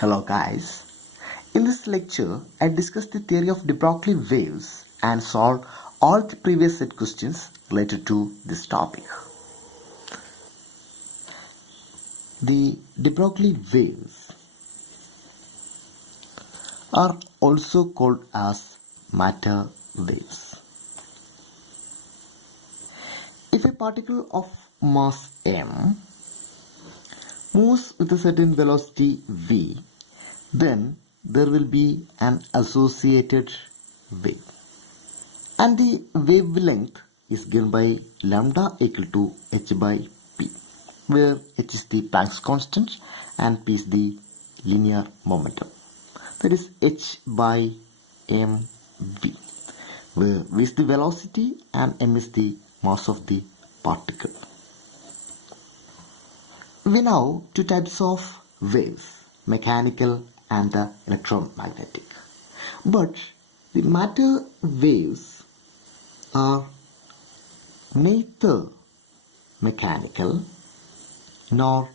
Hello guys. In this lecture, I discussed the theory of de Broglie waves and solved all the previous set questions related to this topic. The de Broglie waves are also called as matter waves. If a particle of mass m moves with a certain velocity v, then there will be an associated wave, and the wavelength is given by lambda equal to h by p, where h is the Planck's constant and p is the linear momentum, that is h by mv, where v is the velocity and m is the mass of the particle. We know two types of waves, mechanical and the electromagnetic. But the matter waves are neither mechanical nor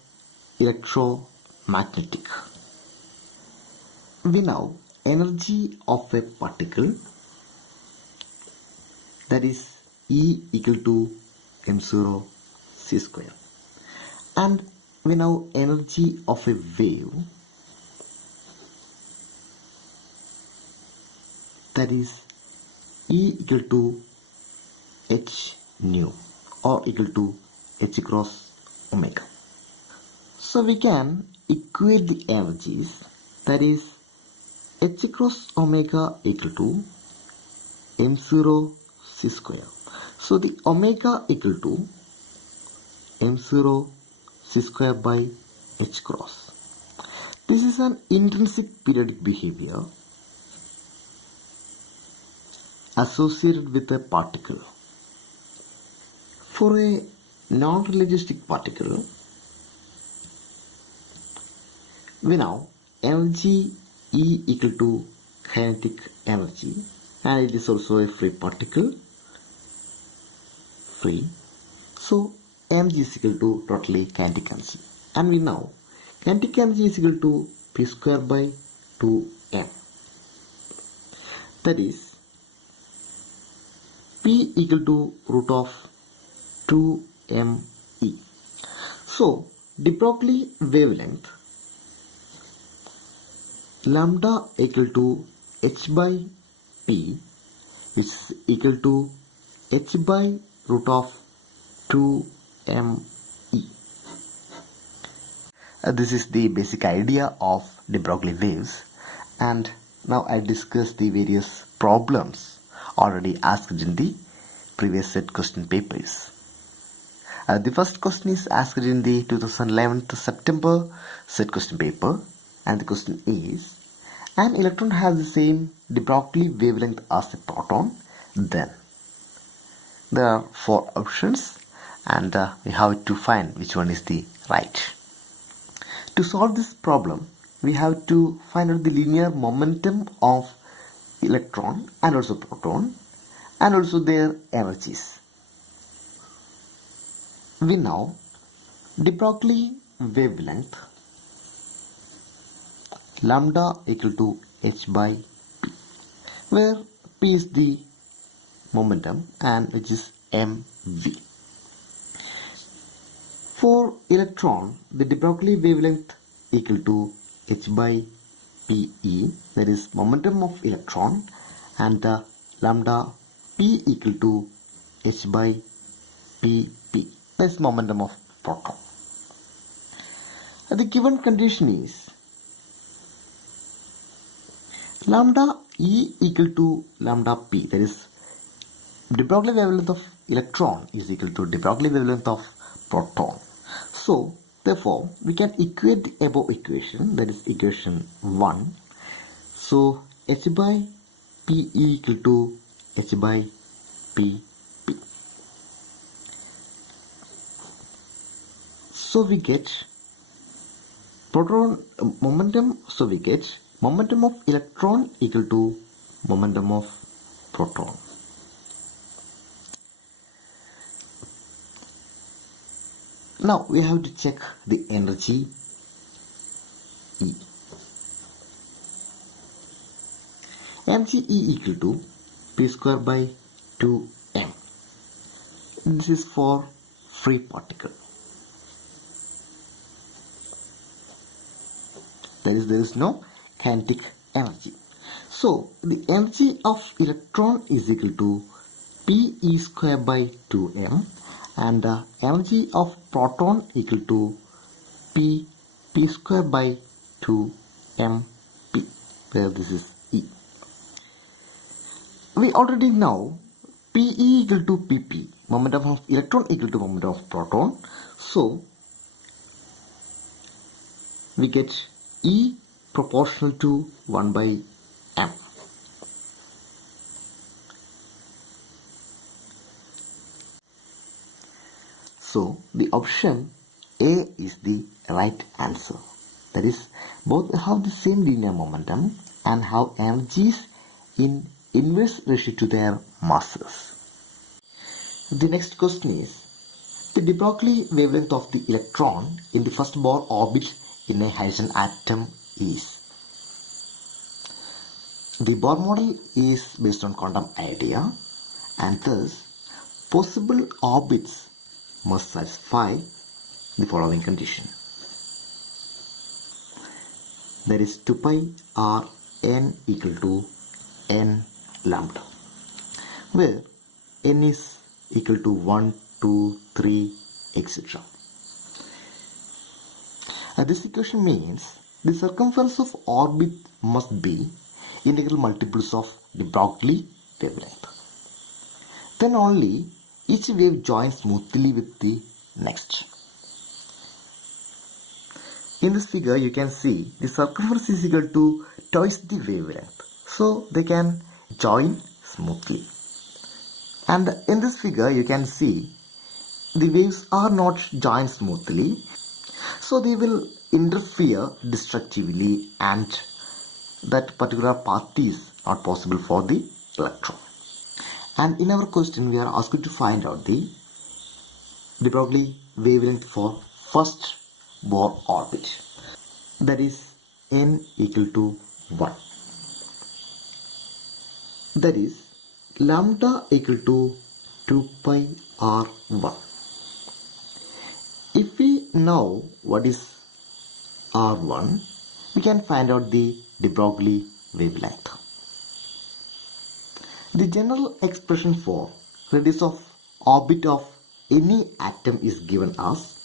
electromagnetic. We know energy of a particle, that is E equal to m0 c square, and we know energy of a wave, that is E equal to h nu or equal to h cross omega. So we can equate the energies, that is h cross omega equal to m0 c square. So the omega equal to m0 c square by h cross. This is an intrinsic periodic behavior associated with a particle. For a non-relativistic particle, we know energy E equal to kinetic energy, and it is also a free particle, free. So mg is equal to totally kinetic energy, and we know kinetic energy is equal to p square by 2m, that is p equal to root of 2me. So de Broglie wavelength lambda equal to h by p, which is equal to h by root of 2me. This is the basic idea of de Broglie waves, and now I discuss the various problems already asked in the previous set question papers. The first question is asked in the 2011 September set question paper, and the question is: an electron has the same de Broglie wavelength as a proton, then there are four options, and we have to find which one is the right. To solve this problem, we have to find out the linear momentum of electron and also proton, and also their energies. We know de Broglie wavelength lambda equal to h by p, where p is the momentum and which is mv. For electron, the de Broglie wavelength equal to h by pe, that is momentum of electron, and the lambda p equal to h by pp, that is momentum of proton. The given condition is lambda e equal to lambda p, that is de Broglie wavelength of electron is equal to de Broglie wavelength of proton. So therefore we can equate the above equation, that is equation 1. So h by pe equal to h by pp. So we get proton momentum, so we get momentum of electron equal to momentum of proton. Now we have to check the energy E. mge equal to p square by 2m. This is for free particle. That is, there is no kinetic energy. So the energy of electron is equal to Pe square by 2m, and the energy of proton equal to P square by 2mp, where this is E. We already know Pe equal to Pp, momentum of electron equal to momentum of proton. So we get E proportional to 1 by m. So the option A is the right answer. That is, both have the same linear momentum and have energies in inverse ratio to their masses. The next question is, the de Broglie wavelength of the electron in the first Bohr orbit in a hydrogen atom is. The Bohr model is based on quantum idea, and thus possible orbits must satisfy the following condition. There is 2 pi r n equal to n lambda, where n is equal to 1, 2, 3, etc. This equation means the circumference of orbit must be integral multiples of de Broglie wavelength. Then only each wave joins smoothly with the next. In this figure you can see the circumference is equal to twice the wavelength, so they can join smoothly. And in this figure you can see the waves are not joined smoothly, so they will interfere destructively, and that particular path is not possible for the electron. And in our question we are asked to find out the de Broglie wavelength for first Bohr orbit, that is n equal to 1. That is lambda equal to 2 pi r1. If we know what is r1, we can find out the de Broglie wavelength. The general expression for radius of orbit of any atom is given as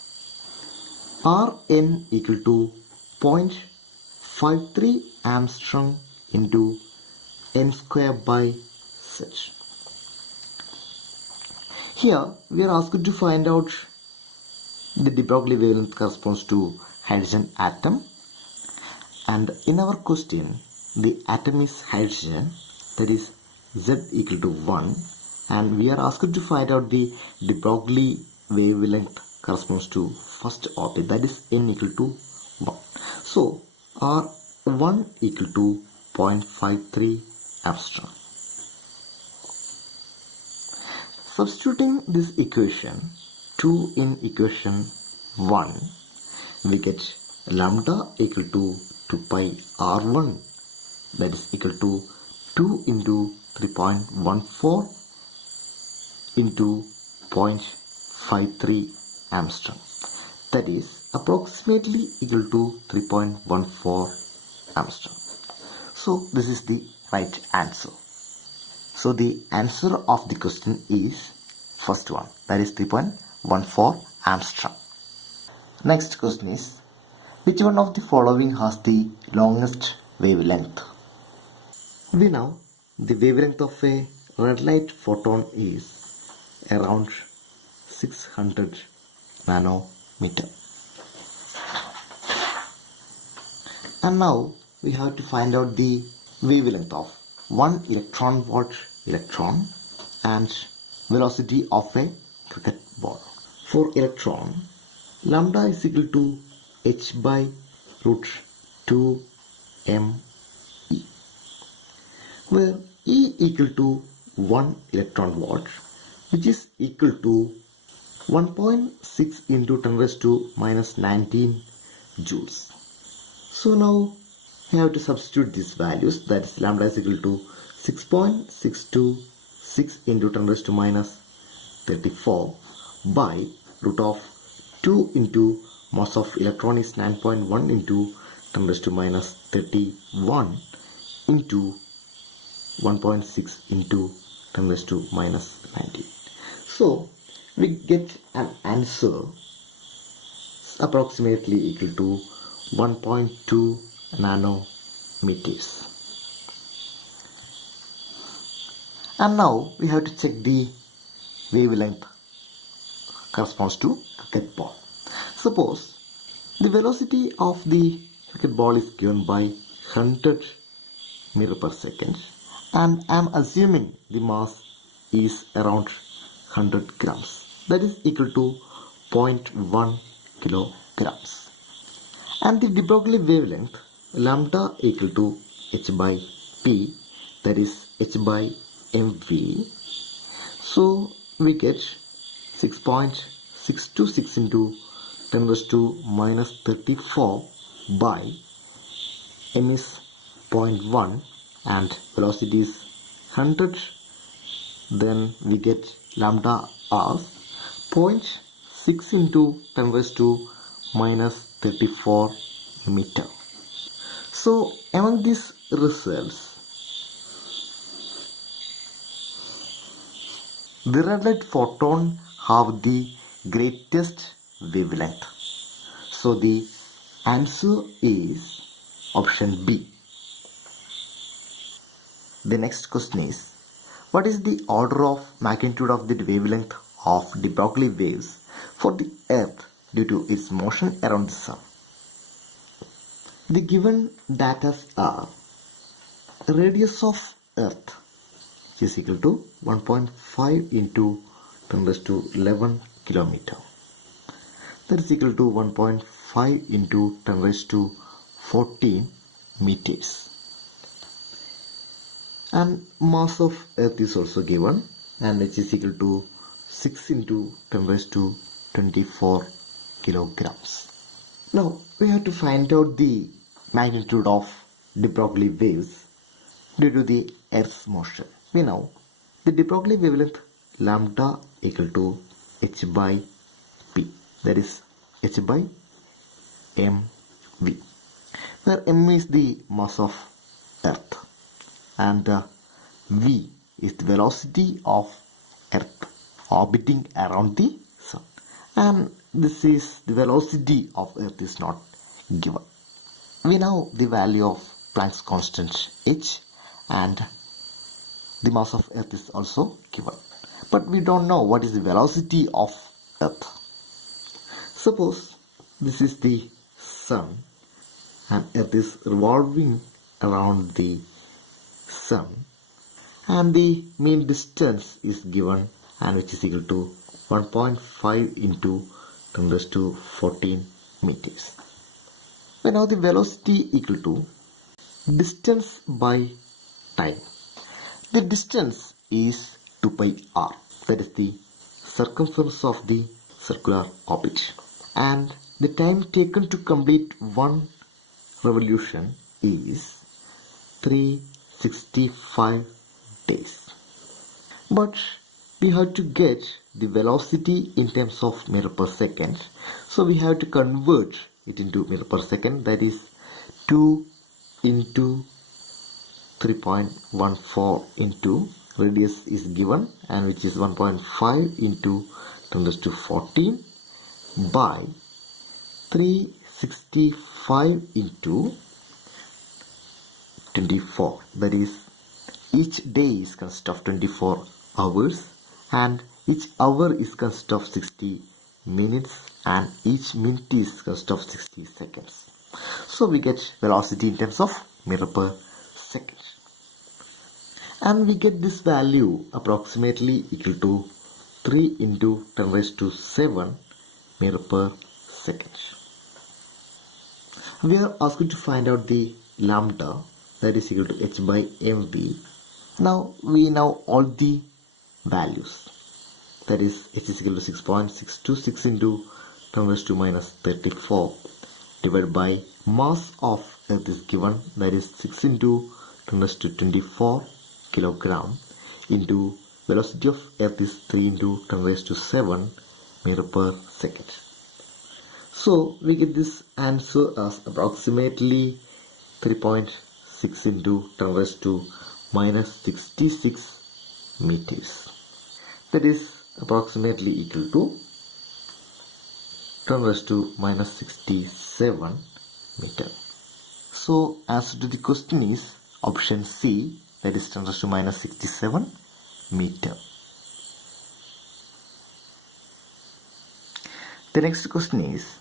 Rn equal to 0.53 Armstrong into n square by such. Here we are asked to find out the de Broglie wavelength corresponds to hydrogen atom, and in our question the atom is hydrogen, that is Z equal to 1, and we are asked to find out the de Broglie wavelength corresponds to first orbit, that is n equal to 1. So R1 equal to 0.53 Armstrong. Substituting this equation 2 in equation 1, we get lambda equal to 2 pi r1, that is equal to 2 into 3.14 into 0.53 Armstrong, that is approximately equal to 3.14 Armstrong. So this is the right answer. So the answer of the question is first one, that is 3.14 Armstrong. Next question is, which one of the following has the longest wavelength? We know the wavelength of a red light photon is around 600 nanometer. And now we have to find out the wavelength of 1 electron volt electron and velocity of a cricket ball. For electron, lambda is equal to h by root 2 m e, where E equal to 1 electron volt, which is equal to 1.6 into 10 raised to minus 19 joules. So now we have to substitute these values, that is lambda is equal to 6.626 into 10 raised to minus 34 by root of 2 into mass of electron is 9.1 into 10 raised to minus 31 into 1.6 into 10 raised to minus 19. So we get an answer approximately equal to 1.2 nanometers. And now we have to check the wavelength corresponds to cricket ball. Suppose the velocity of the cricket ball is given by 100 meter per second, and I am assuming the mass is around 100 grams, that is equal to 0.1 kilograms. And the de Broglie wavelength lambda equal to h by p, that is h by mv. So we get 6.626 into 10 raised to minus 34 by m is 0.1 and velocity is 100. Then we get lambda as 0.6 into 10 raised to minus 34 meter. So among these results, the red light photon have the greatest wavelength. So the answer is option B. The next question is, what is the order of magnitude of the wavelength of de Broglie waves for the Earth due to its motion around the Sun? The given data are radius of Earth, which is equal to 1.5 into 10 raised to 11 kilometer. That is equal to 1.5 into 10 raised to 14 meters. And mass of Earth is also given, and which is equal to 6 into 10 raised to 24 kilograms. Now we have to find out the magnitude of de Broglie waves due to the Earth's motion. We know the de Broglie wavelength lambda equal to h by p, that is h by mv, where m is the mass of Earth and v is the velocity of Earth orbiting around the Sun, and this is the velocity of Earth is not given. We know the value of Planck's constant h, and the mass of Earth is also given, but we don't know what is the velocity of Earth. Suppose this is the Sun and Earth is revolving around the Sun, and the mean distance is given, and which is equal to 1.5 into 10 raised to 14 meters. We know the velocity equal to distance by time. The distance is 2 pi r, that is the circumference of the circular orbit, and the time taken to complete one revolution is 365 days. But we have to get the velocity in terms of meter per second, so we have to convert it into meter per second, that is 2 into 3.14 into radius is given, and which is 1.5 into 10 raised to 14 by 365 into 24, that is each day is consist of 24 hours and each hour is consist of 60 minutes and each minute is consist of 60 seconds. So we get velocity in terms of meter per second, and we get this value approximately equal to 3 into 10 raised to 7 meter per second. We are asked to find out the lambda, that is equal to h by mv. Now we know all the values, that is h is equal to 6.626 into 10 raised to minus 34 divided by mass of Earth is given, that is 6 into 10 raised to 24 kilogram, into velocity of Earth is 3 into 10 raised to 7 meter per second. So we get this answer as approximately 3.6 into 10 raised to minus 66 meters. That is approximately equal to 10 raised to minus 67 meter. So answer to the question is option C, that is 10 raised to minus 67 meter. The next question is,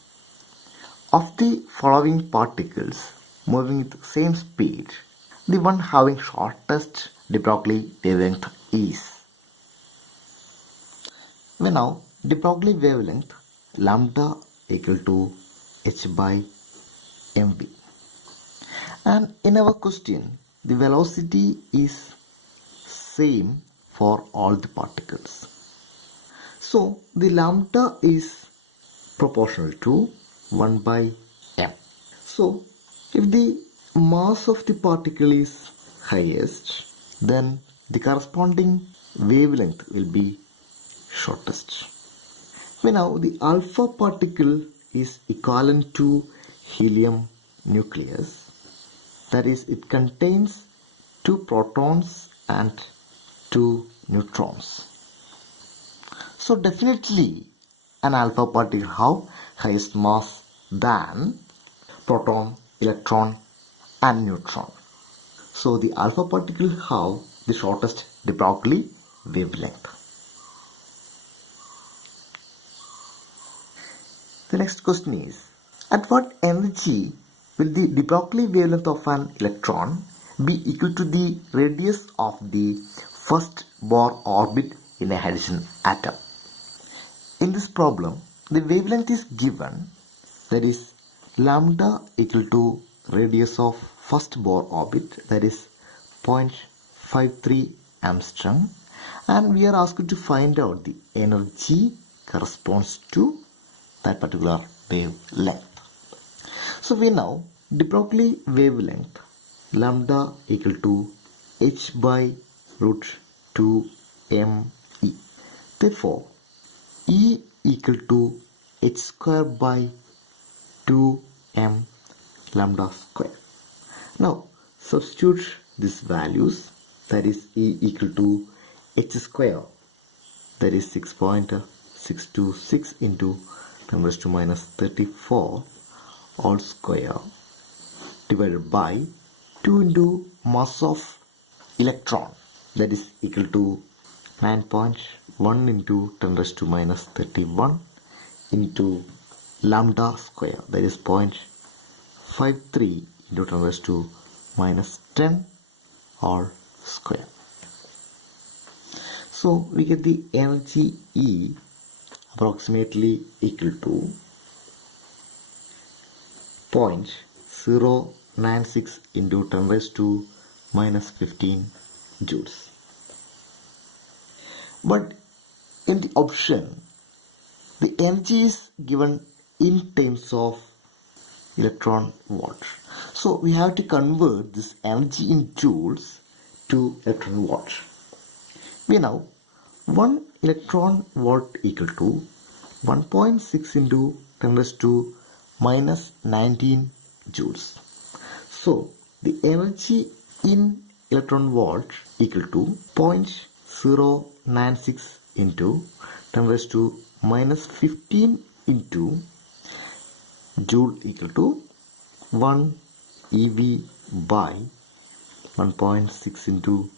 of the following particles moving with same speed, the one having shortest de Broglie wavelength is? We know de Broglie wavelength lambda equal to h by mv, and in our question the velocity is same for all the particles. So the lambda is proportional to 1 by m. So if the mass of the particle is highest, then the corresponding wavelength will be shortest. We know the alpha particle is equivalent to helium nucleus, that is, it contains 2 protons and 2 neutrons. So definitely an alpha particle have highest mass than proton, electron and neutron. So the alpha particle have the shortest de Broglie wavelength. The next question is, at what energy will the de Broglie wavelength of an electron be equal to the radius of the first Bohr orbit in a hydrogen atom? In this problem, the wavelength is given, that is lambda equal to radius of first Bohr orbit, that is 0.53 Armstrong, and we are asked to find out the energy corresponds to that particular wavelength. So we know de Broglie wavelength lambda equal to h by root 2 me. Therefore, E equal to h square by 2m lambda square. Now substitute these values, that is E equal to h square, that is 6.626 into 10 raised to minus 34 all square, divided by 2 into mass of electron, that is equal to 9.1 into 10 raised to minus 31 into lambda square, that is 0.53 into 10 raised to minus 10 all square. So we get the energy E approximately equal to 0.096 into 10 raised to minus 15 joules. But in the option, the energy is given in terms of electron volt. So we have to convert this energy in joules to electron volt. We know 1 electron volt equal to 1.6 into 10 raised to minus 19 joules. So the energy in electron volt equal to 0.096 into 10 raised to minus 15 into joule equal to 1 EV by 1.6 into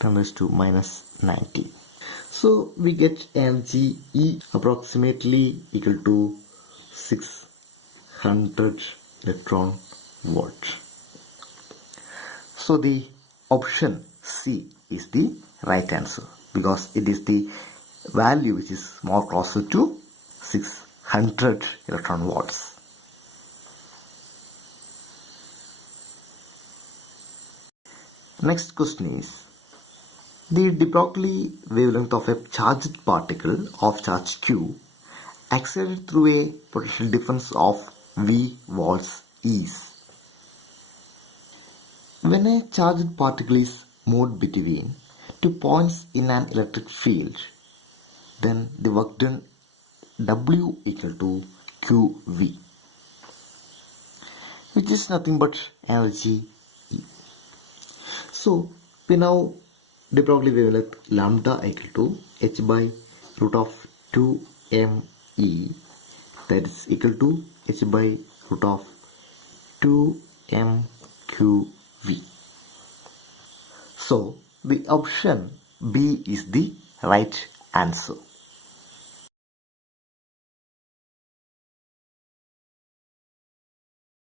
10 raised to minus 19. So we get energy E approximately equal to 600 electron volt. So the option C is the right answer because it is the value which is more closer to 600 electron volts. Next question is, the de Broglie wavelength of a charged particle of charge Q accelerated through a potential difference of V volts is. When a charged particle is moved between two points in an electric field, then the work done W equal to QV, which is nothing but energy E. So we now de Broglie wavelength lambda equal to h by root of 2me, that is equal to h by root of 2mqv. So the option B is the right answer.